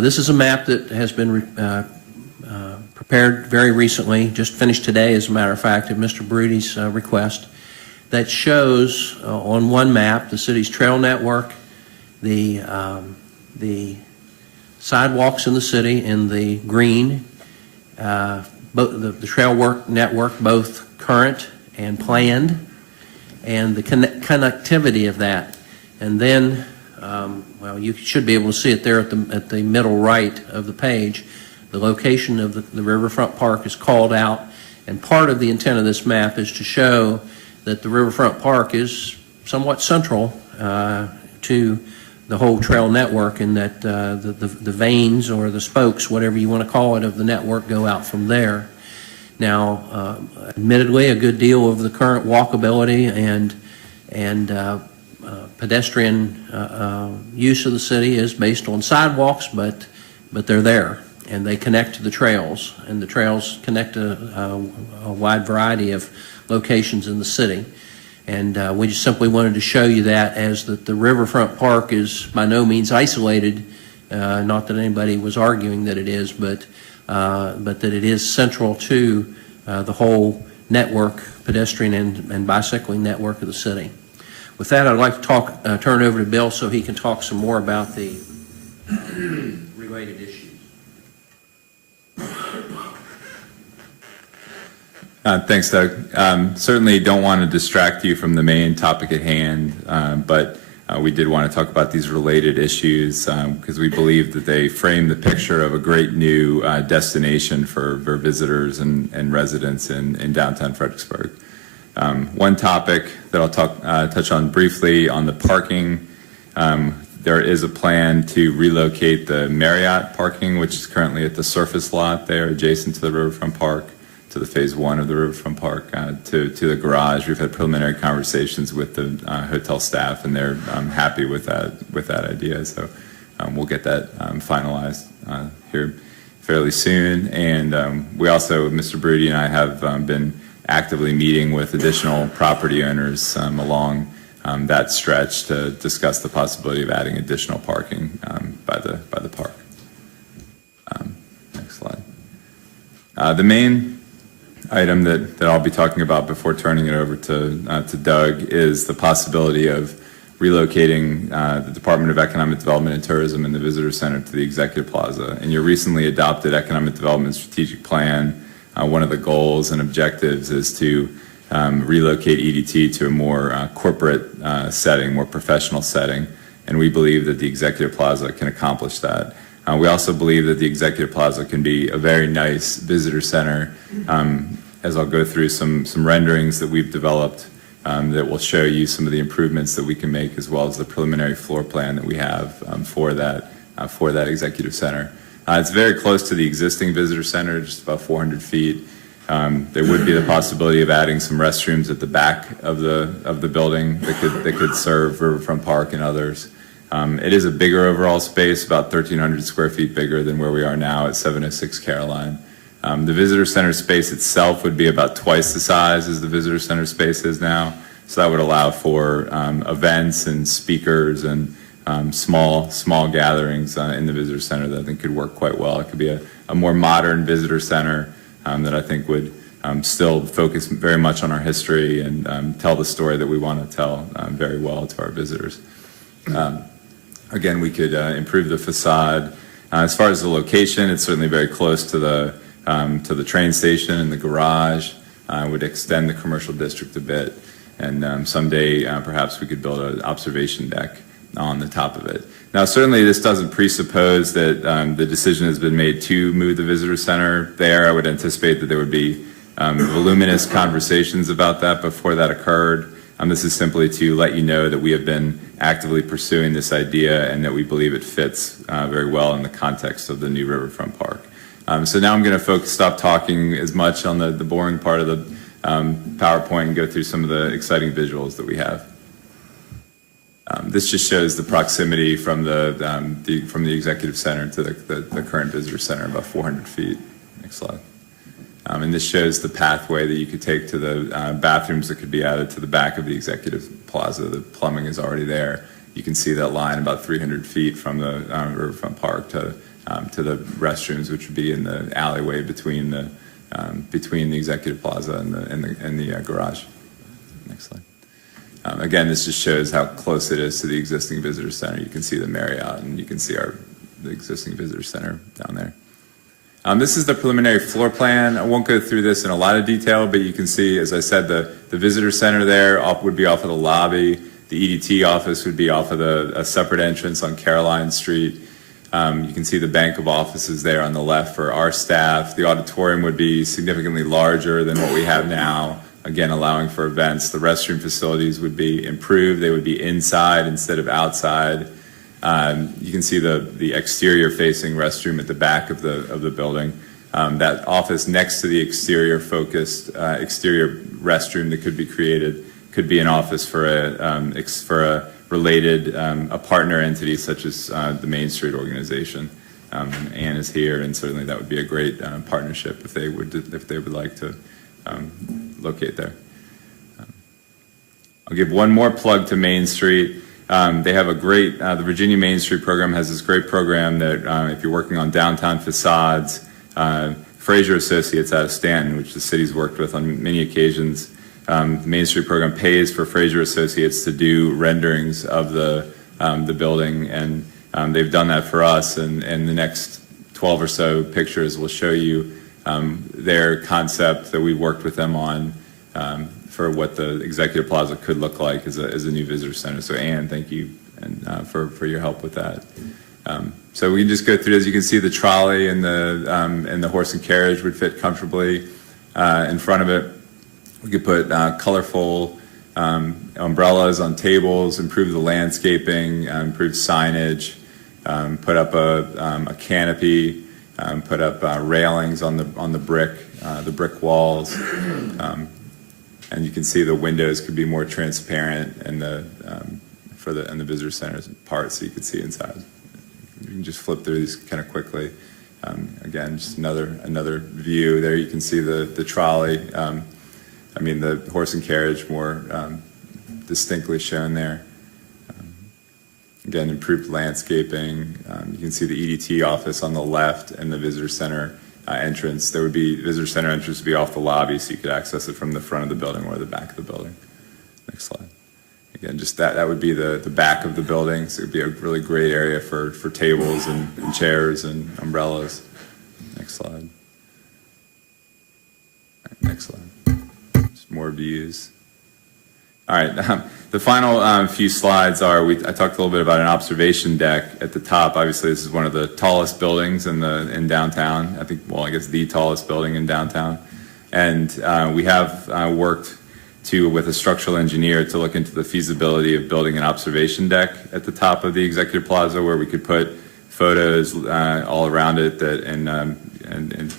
This is a map that has been prepared very recently, just finished today, as a matter of fact, at Mr. Brudy's request, that shows on one map the city's trail network, the sidewalks in the city in the green, both the trail network, both current and planned, and the connectivity of that. And then, well, you should be able to see it there at the middle right of the page. The location of the Riverfront Park is called out, and part of the intent of this map is to show that the Riverfront Park is somewhat central to the whole trail network, and that the veins or the spokes, whatever you want to call it, of the network go out from there. Now, admittedly, a good deal of the current walkability and pedestrian use of the city is based on sidewalks, but they're there, and they connect to the trails, and the trails connect to a wide variety of locations in the city. And we just simply wanted to show you that, as that the Riverfront Park is by no means isolated, not that anybody was arguing that it is, but that it is central to the whole network, pedestrian and bicycling network of the city. With that, I'd like to turn it over to Bill so he can talk some more about the related issues. Thanks, Doug. Certainly don't want to distract you from the main topic at hand, but we did want to talk about these related issues because we believe that they frame the picture of a great new destination for visitors and residents in downtown Fredericksburg. One topic that I'll touch on briefly on the parking. There is a plan to relocate the Marriott parking, which is currently at the surface lot there adjacent to the Riverfront Park, to the phase one of the Riverfront Park, to the garage. We've had preliminary conversations with the hotel staff, and they're happy with that idea. So we'll get that finalized here fairly soon. And we also, Mr. Brudy and I, have been actively meeting with additional property owners along that stretch to discuss the possibility of adding additional parking by the park. Next slide. The main item that I'll be talking about before turning it over to Doug is the possibility of relocating the Department of Economic Development and Tourism and the Visitor Center to the Executive Plaza. In your recently adopted Economic Development Strategic Plan, one of the goals and objectives is to relocate EDT to a more corporate setting, more professional setting, and we believe that the Executive Plaza can accomplish that. We also believe that the Executive Plaza can be a very nice visitor center, as I'll go through some renderings that we've developed that will show you some of the improvements that we can make, as well as the preliminary floor plan that we have for that Executive Center. It's very close to the existing visitor center, just about 400 feet. There would be the possibility of adding some restrooms at the back of the building that could serve Riverfront Park and others. It is a bigger overall space, about 1,300 square feet bigger than where we are now at 706 Caroline. The visitor center space itself would be about twice the size as the visitor center space is now, so that would allow for events and speakers and small gatherings in the visitor center that I think could work quite well. It could be a more modern visitor center that I think would still focus very much on our history and tell the story that we want to tell very well to our visitors. Again, we could improve the facade. As far as the location, it's certainly very close to the train station and the garage. Would extend the commercial district a bit, and someday perhaps we could build an observation deck on the top of it. Now, certainly this doesn't presuppose that the decision has been made to move the visitor center there. I would anticipate that there would be voluminous conversations about that before that occurred. This is simply to let you know that we have been actively pursuing this idea and that we believe it fits very well in the context of the new Riverfront Park. So now I'm going to stop talking as much on the boring part of the PowerPoint and go through some of the exciting visuals that we have. This just shows the proximity from the Executive Center to the current Visitor Center, about 400 feet. Next slide. And this shows the pathway that you could take to the bathrooms that could be added to the back of the Executive Plaza. The plumbing is already there. you can see that line about 300 feet from the Riverfront Park to the restrooms, which would be in the alleyway between the Executive Plaza and the garage. Next slide. Again, this just shows how close it is to the existing visitor center. You can see the Marriott, and you can see the existing visitor center down there. This is the preliminary floor plan. I won't go through this in a lot of detail, but you can see, as I said, the visitor center there would be off of the lobby. The EDT office would be off of a separate entrance on Caroline Street. You can see the bank of offices there on the left for our staff. The auditorium would be significantly larger than what we have now, again, allowing for events. The restroom facilities would be improved. They would be inside instead of outside. You can see the exterior facing restroom at the back of the building. That office next to the exterior focused exterior restroom that could be created could be an office for a related a partner entity such as the Main Street organization. Ann is here, and certainly that would be a great partnership if they would like to locate there. I'll give one more plug to Main Street. They have a great, the Virginia Main Street program has this great program that if you're working on downtown facades, Fraser Associates out of Stanton, which the city's worked with on many occasions, the Main Street program pays for Fraser Associates to do renderings of the building, and they've done that for us, and the next 12 or so pictures will show you their concept that we worked with them on for what the Executive Plaza could look like as a new visitor center. So Ann, thank you and for your help with that. So we can just go through, as you can see, the trolley and the horse and carriage would fit comfortably in front of it. We could put colorful umbrellas on tables, improve the landscaping, improve signage, put up a canopy, put up railings on the brick walls, and you can see the windows could be more transparent in the visitor center part, so you can see inside. You can just flip through these kind of quickly. Again, just another view there. You can see the trolley. The horse and carriage more distinctly shown there. Again, improved landscaping. You can see the EDT office on the left and the visitor center entrance. Visitor center entrance would be off the lobby, so you could access it from the front of the building or the back of the building. Next slide. Again, just that would be the back of the building, so it would be a really great area for tables and chairs and umbrellas. Next slide. All right, next slide. Just more views. All right, the final few slides are, I talked a little bit about an observation deck at the top. Obviously, this is one of the tallest buildings in downtown. I guess the tallest building in downtown. And we have worked with a structural engineer to look into the feasibility of building an observation deck at the top of the Executive Plaza, where we could put photos all around it and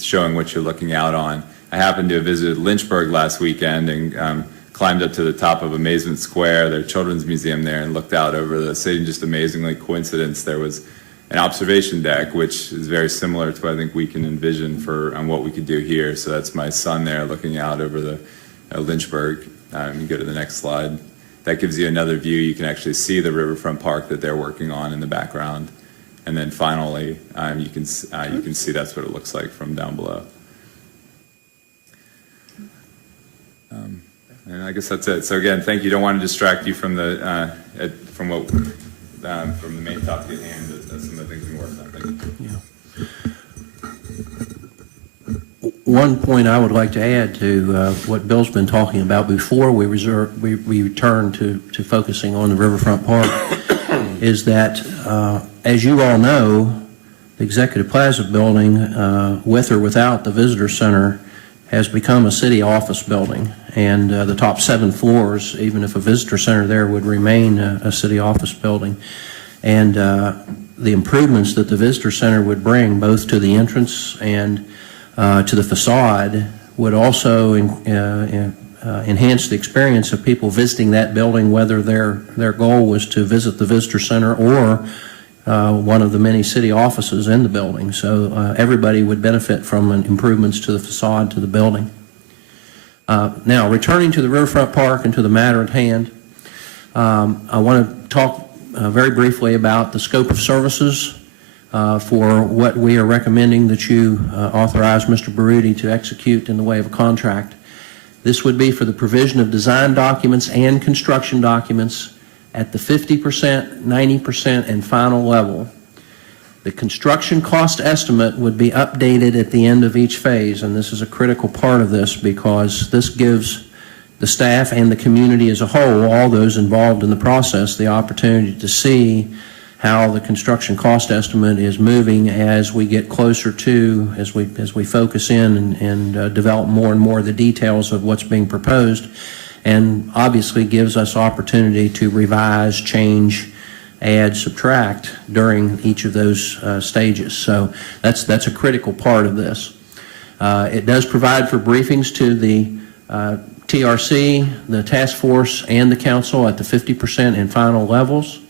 showing what you're looking out on. I happened to have visited Lynchburg last weekend and climbed up to the top of Amazement Square, their children's museum there, and looked out over the city. Just amazingly coincidence, there was an observation deck, which is very similar to what I think we can envision on what we could do here. So that's my son there looking out over the Lynchburg. You go to the next slide. That gives you another view. You can actually see the Riverfront Park that they're working on in the background. And then finally, you can see that's what it looks like from down below. And I guess that's it. So again, thank you. Don't want to distract you from the main topic at hand. That's some of the things we worked on. Thank you. Yeah. One point I would like to add to what Bill's been talking about before we return to focusing on the Riverfront Park is that, as you all know, the Executive Plaza building, with or without the Visitor Center, has become a city office building, and the top 7 floors, even if a visitor center there, would remain a city office building. And the improvements that the visitor center would bring, both to the entrance and to the facade, would also enhance the experience of people visiting that building, whether their goal was to visit the visitor center or one of the many city offices in the building. So everybody would benefit from improvements to the facade to the building. Now, returning to the Riverfront Park and to the matter at hand, I want to talk very briefly about the scope of services for what we are recommending that you authorize Mr. Baruti to execute in the way of a contract. This would be for the provision of design documents and construction documents at the 50%, 90%, and final level. The construction cost estimate would be updated at the end of each phase, and this is a critical part of this because this gives the staff and the community as a whole, all those involved in the process, the opportunity to see how the construction cost estimate is moving as we get closer to, as we focus in and develop more and more of the details of what's being proposed, and obviously gives us opportunity to revise, change, add, subtract during each of those stages. So that's a critical part of this. It does provide for briefings to the TRC, the task force, and the council at the 50% and final levels.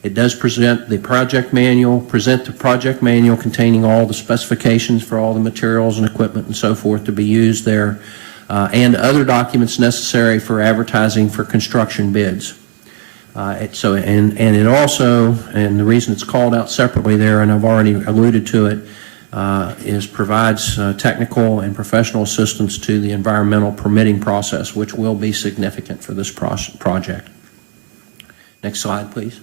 It does present the project manual containing all the specifications for all the materials and equipment and so forth to be used there, and other documents necessary for advertising for construction bids. It also, and the reason it's called out separately there, and I've already alluded to it, provides technical and professional assistance to the environmental permitting process, which will be significant for this project. Next slide, please.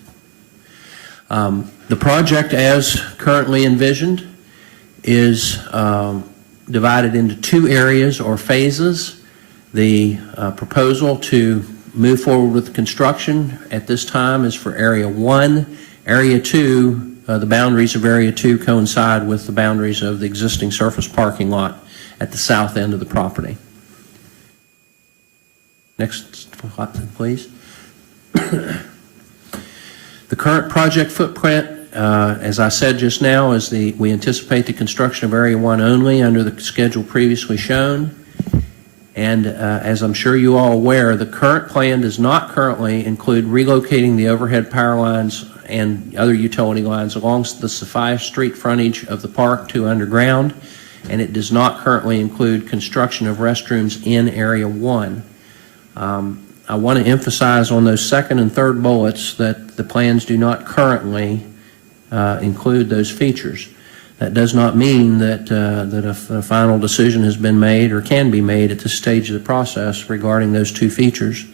The project, as currently envisioned, is divided into two areas or phases. The proposal to move forward with construction at this time is for Area 1. Area 2, the boundaries of Area 2 coincide with the boundaries of the existing surface parking lot at the south end of the property. Next slide, please. The current project footprint, as I said just now, is we anticipate the construction of Area 1 only under the schedule previously shown. And as I'm sure you all are aware, the current plan does not currently include relocating the overhead power lines and other utility lines along the Sophia Street frontage of the park to underground, and it does not currently include construction of restrooms in Area 1. I want to emphasize on those second and third bullets that the plans do not currently include those features. That does not mean that a final decision has been made or can be made at this stage of the process regarding those two features.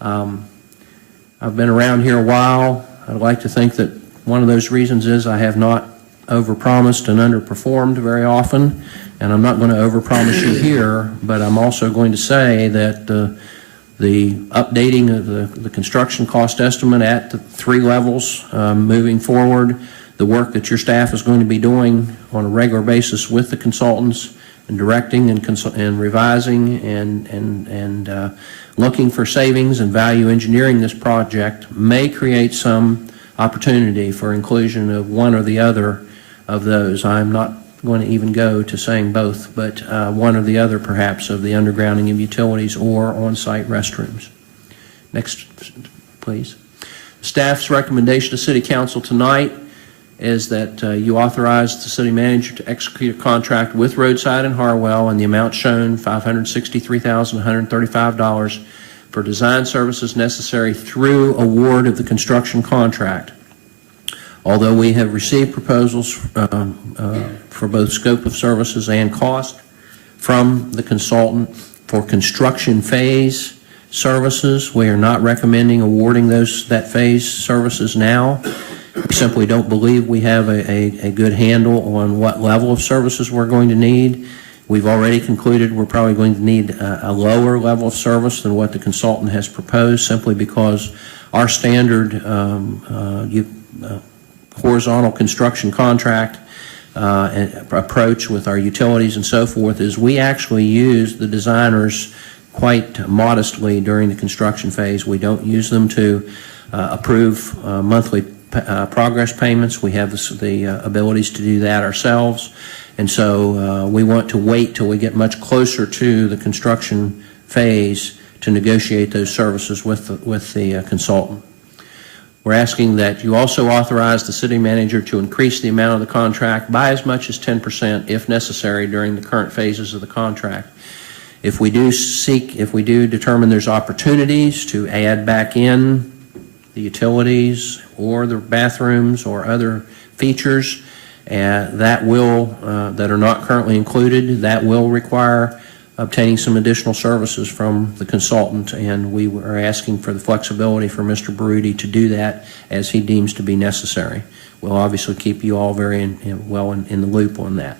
I've been around here a while. I'd like to think that one of those reasons is I have not overpromised and underperformed very often, and I'm not going to overpromise you here, but I'm also going to say that the updating of the construction cost estimate at the three levels moving forward, the work that your staff is going to be doing on a regular basis with the consultants and directing and revising and looking for savings and value engineering this project may create some opportunity for inclusion of one or the other of those. I'm not going to even go to saying both, but one or the other perhaps of the undergrounding of utilities or on-site restrooms. Next, please. Staff's recommendation to City Council tonight is that you authorize the city manager to execute a contract with Roadside and Harwell in the amount shown, $563,135, for design services necessary through award of the construction contract. Although we have received proposals for both scope of services and cost from the consultant for construction phase services, we are not recommending awarding that phase services now. We simply don't believe we have a good handle on what level of services we're going to need. We've already concluded we're probably going to need a lower level of service than what the consultant has proposed, simply because our standard horizontal construction contract approach with our utilities and so forth is we actually use the designers quite modestly during the construction phase. We don't use them to approve monthly progress payments. We have the abilities to do that ourselves, and so we want to wait till we get much closer to the construction phase to negotiate those services with the consultant. We're asking that you also authorize the city manager to increase the amount of the contract by as much as 10% if necessary during the current phases of the contract. If we do determine there's opportunities to add back in the utilities or the bathrooms or other features that are not currently included, that will require obtaining some additional services from the consultant, and we are asking for the flexibility for Mr. Baruti to do that as he deems to be necessary. We'll obviously keep you all very well in the loop on that.